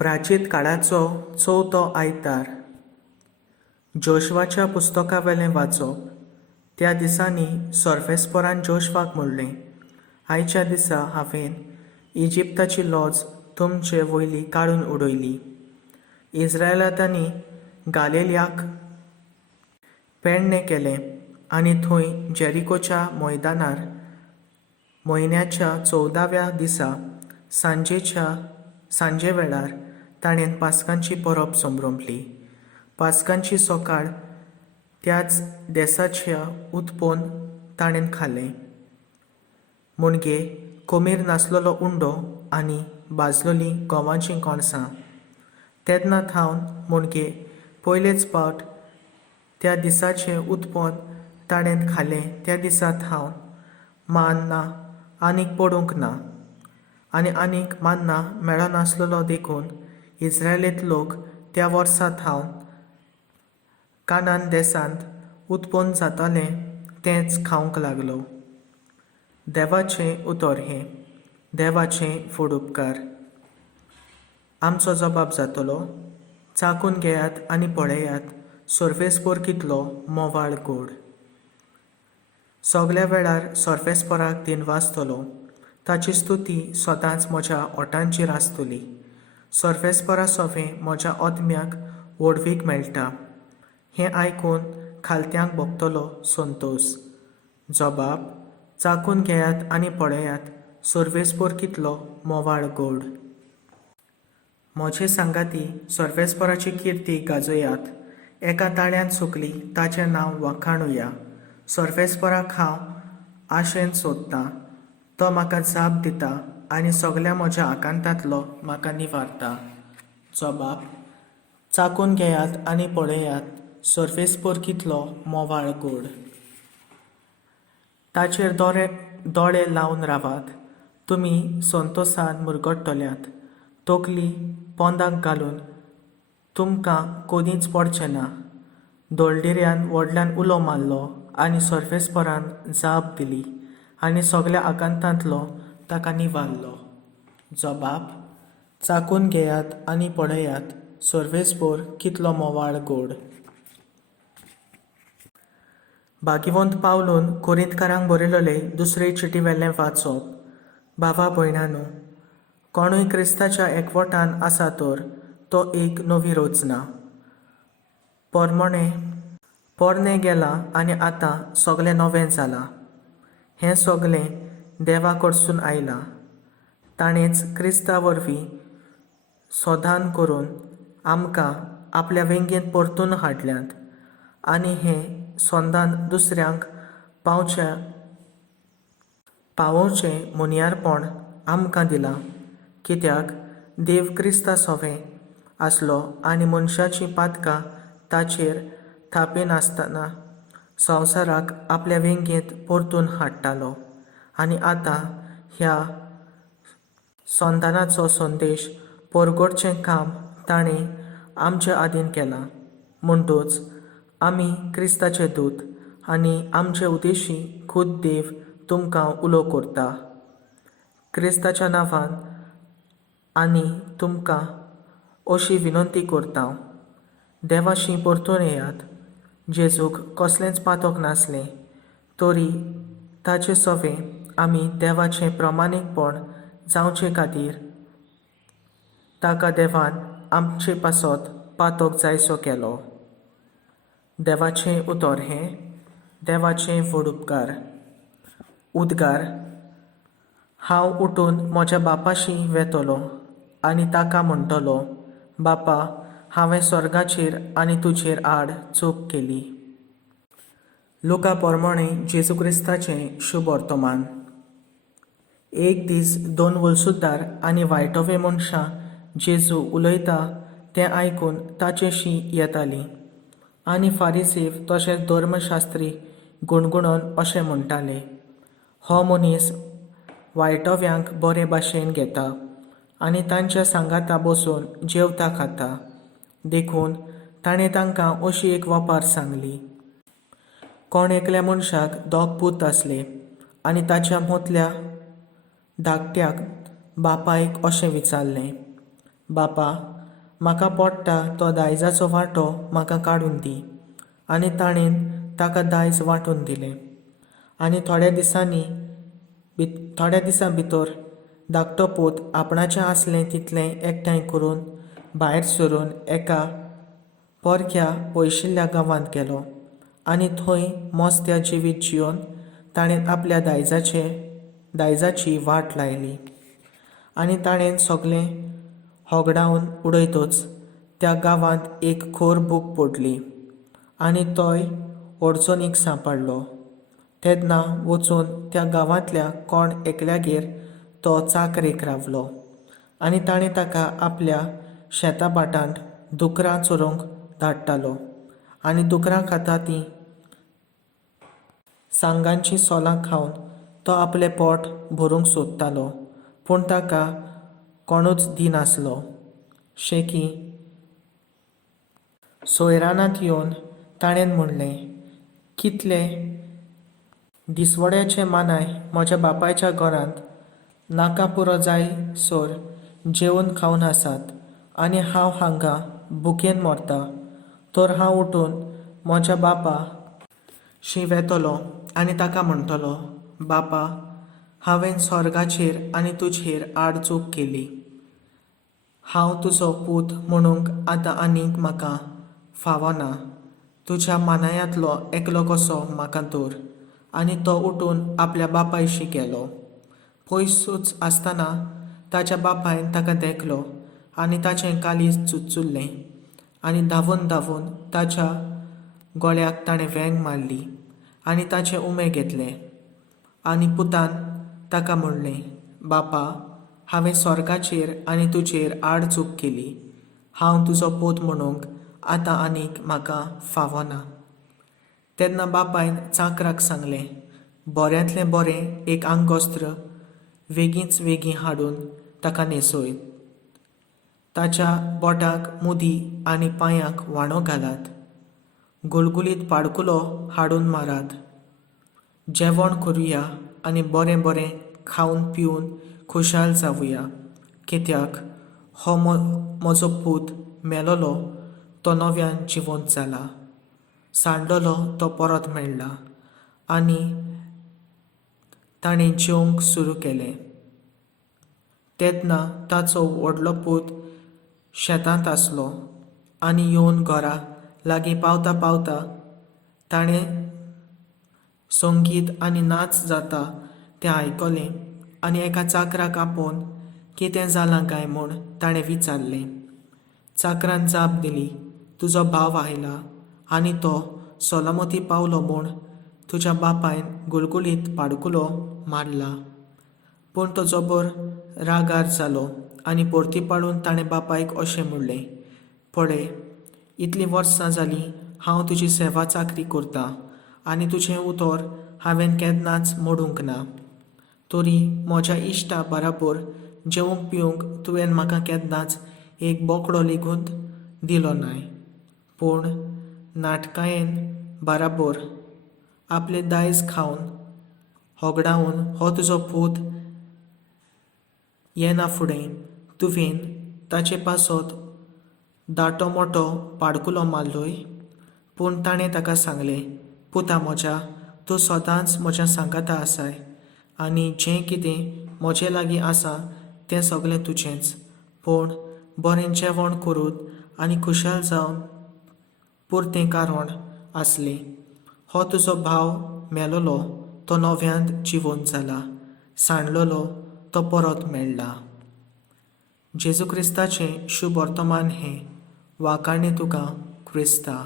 प्राचीन काळाचो चवथो आयतार. जोशवाच्या पुस्तकावेलें वाचप. त्या दिसांनी सर्वेस्परान जोशवाक म्हणलें, आयच्या दिसा हांवें इजिप्ताची लॉज तुमचे वयली काडून उडयली. इस्रायेलांनी गालिल्याक पेडणें केलें आनी थंय जेरिकोच्या मैदानार म्हयन्याच्या 14व्या दिसा सांजे वेळार ताणें पास्कांची परब संभ्रमली. पास्कांची सकाळ त्याच देसाच्या उत्पोन ताणें खालें. मुणगे कोमीर नासलेलो उंडो आनी भाजलेली गंवाची कणसां. तेन्ना थावन मुणगे पयलेच फावट त्या दिसाचें उत्पोन ताणें खालें. त्या दिसा थावन मान्ना आनीक पडूंक ना आनीक मान्ना मेळनासलेलो देखून इस्रायेलीत लोक त्या वर्सा थावन कानान देसांत उत्पोन जातालें तेंच खावंक लागलो. देवाचें उतर हें. देवाचें फूड उपकार. आमचो जबाब जातलो, चाखून घेयात आनी पळयात, सर्वेस्पर कितलो मोवाळ गोड. सगल्या वेळार सर्वेस्पराक दिनवासतलो. ताची स्तुती सदांच म्हज्या ओठांचेर आसतली. सर्वेस्परा सोवें म्हज्या आत्म्याक व्हडवीक मेळटा. हें आयकून खालत्यांक भोगतलो संतोश. जबाब, चाखून घेयात आनी पळयात, सर्वेस्पर कितलो मोवाळ गोड. म्हजे सांगाती, सर्वेस्पराची किर्ती गाजोयात. एका ताळ्यान सुकली ताचें नांव वखाणुया. सर्वेस्पराक हांव आशेन सोदतां. तो म्हाका जाप दिता आनी सगल्या म्हज्या आकांतांतलो म्हाका निवारता. जबाब, चाखून घेयात आनी पळयात, सर्वेस्पर कितलो मोवाळ गोड. ताचेर दोळे लावन रावात. तुमी संतोशान मुरगडटल्यात. तकली पोंदाक घालून तुमकां कोदींच पडचें ना. दोळदिऱ्यान व्हडल्यान उलो मारलो आनी सर्वेस्परान जाप दिली आनी सगल्या आकांतांतलो ताका निवारलो. जबाब, चाखून घेयात आनी पळयात, सर्वेस्पर कितलो मोवाळ गोड. भागिवंत पावलून कोरिंतकारांक बरयलेले दुसरे चिटीवेलें वाचप. भावा भयणांनो, कोणूय क्रिस्ताच्या एकवटान आसा तर तो एक नवी रचना. पोरणे गेलां आनी आतां सगलें नवें जालां. हें सगलें देवा कडसून आयलां. ताणेंच क्रिस्ता वरवीं सोदान करून आमकां आपल्या वेंगेंत परतून हाडल्यांत आनी हें सोदान दुसऱ्यांक पावोवचें मुनियारपण आमकां दिलां. कित्याक देव क्रिस्ता सोवें आसलो आनी मनशाची पातकां ताचेर थापिनासतना संवसाराक आपल्या वेंगेंत परतून हाडटालो. आनी आतां ह्या सोदानाचो संदेश परगडचें काम ताणें आमचे आदीन केलां. म्हणटूच आमी क्रिस्ताचे दूत आनी आमचे उद्देशी खुद देव तुमकां उलो करता. क्रिस्ताच्या नांवान आनी तुमकां अशी विनंती करता, देवाशी परतून येयात. जेजूक कसलेंच पातक नासलें, तरी ताचे सोवें आमी देवाचें प्रमाणीकपण जावचे खातीर ताका देवान आमचे पासत पातक जायसो केलो. देवाचें उतर हें. देवाचें फूड उपकार. उद्गार. हांव उठून म्हज्या बापाशी वेतलो आनी ताका म्हणटलो, बापा, हांवें स्वर्गाचेर आनी तुजेर आड चूक केली. लुका पोरमोणे जेजू क्रिस्ताचें शुभ वर्तमान. एक दीस 2 वलसुदार आनी वायटवे मनशां जेजू उलयता तें आयकून ताचेशी येतालीं. आनी फारिसेव तशेंच धर्मशास्त्री गुणगुणोन अशें म्हणटाले, हो मनीस वायटव्यांक बरे भाशेन घेता आनी तांच्या सांगाता बसून जेवता खाता. देखून ताणें तांकां अशी एक वापार सांगली. कोण एकल्या मनशाक 2 पूत आसले आनी ताच्या मोदल्या धाकट्याक बापायक अशें विचारलें, बापा, म्हाका पडटा तो दायजाचो वांटो म्हाका काडून दी. आनी ताणें ताका दायज वांटून दिलें. आनी थोड्या दिसां भितर धाकटो पूत आपणाचें आसलें तितलें एकठांय करून भायर सरून एका पोरक्या पयशिल्ल्या गांवांत गेलो. आनी थंय मोस्त्या जिवीत जिवन ताणें आपल्या दायजाची वाट लायली. आनी ताणें सगळें होगडावन उडयतच त्या गांवांत एक खोर बूक पडली. आनी तोय अडचणीक सांपडलो. तेन्ना वचून त्या गांवांतल्या कोण एकल्यागेर तो चाकरेक रावलो. आनी ताणें ताका आपल्या शेता भाटांत दुकरां चोरूंक धाडटालो. आनी दुकरां खाता तीं सांगांचीं सोलां खावन तो आपलें पोट भरूंक सोदतालो. पूण ताका कोणूच दिनासलो. शेकी सोयरानांत येवन ताणें म्हणलें, कितले दिसवड्याचे मानाय म्हज्या बापायच्या घरांत नाका पुरो जायसर जेवून खावन आसात आनी हांव हांगा भुकेन मरतां. तर हांव उठून म्हज्या बापाशी वेतलो आनी ताका म्हणटलो, बापा, हांवें स्वर्गाचेर आनी तुजेर आड चूक केली. हांव तुजो पूत म्हणूंक आतां आनीक म्हाका फावना. तुज्या मानायांतलो एकलो कसो म्हाका दवर. आनी तो उठून आपल्या बापायशी गेलो. पयसूच आसतना ताच्या बापायन ताका देखलो आनी ताचें काळीज चुचुल्लें. आनी धांवून धांवून ताच्या गळ्याक ताणें वेंग मारली आनी ताचें उमें घेतलें. आनी पुतान ताका म्हणलें, बापा, हांवें स्वर्गाचेर आनी तुजेर आड चूक केली. हांव तुजो पूत म्हणूंक आतां आनीक म्हाका फावना. तेन्ना बापायन चाकराक सांगलें, बऱ्यांतलें बरें एक आंगोस्त्र बेगींच बेगीन हाडून ताका न्हेसोय. ताच्या बोटाक मुदी आनी पांयांक वाणो घालात. गुळगुळीत पाडकुलो हाडून मारात. जेवण करुया आनी बरें बरें खावन पिवन खुशाल जावुया. कित्याक हो म्हजो पूत मेलोलो तो नव्यान जिवंत जाला. सांडलोलो तो परत मेळ्ळा. आनी ताणें जेवंक सुरू केलें. तेन्ना ताचो व्हडलो पूत शेतांत आसलो. आनी येवन घरा लागीं पावता पावता ताणें संगीत आनी नाच जाता तें आयकलें. आनी एका चाकराक आपोवन कितें जालां काय म्हूण ताणें विचारलें. चाकरान जाप दिली, तुजो भाव आयला आनी तो सोलामती पावलो म्हूण तुज्या बापायन गुळगुळीत पाडकुलो मारला. पूण तो जबर रागार जालो आनी परती पाडून ताणें बापायक अशें म्हणलें, पळय, इतलीं वर्सां जालीं हांव तुजी सेवा चाकरी करतां आनी तुजें उतर हांवें केन्नाच मोडूंक ना. तरी म्हज्या इश्टा बराबर जेवंक पिवंक तुवें म्हाका केन्नाच एक बोकडो लेगून दिलो नाय. पूण नाटकायेन बराबर आपलें दायज खावन होगडावन हो तुजो पूत येना फुडें तुवें ताचे पासत दाटो मोठो पाडकुलो मारलोय. पूण ताणें ताका सांगलें, पुता म्हज्या, तूं सदांच म्हज्या सांगाता आसाय आनी जें कितें म्हजे लागीं आसा तें सगळें तुजेंच. पूण बरें जेवण करून आनी खुशाल जावन पुरतें कारण आसलें. हो तुजो भाव मेलोलो तो नव्यान जिवंत जाला. सांडलोलो तो परत मेळ्ळा. जेजू क्रिस्ताचें शुभ वर्तमान हें वाखाणें तुका क्रिस्ता.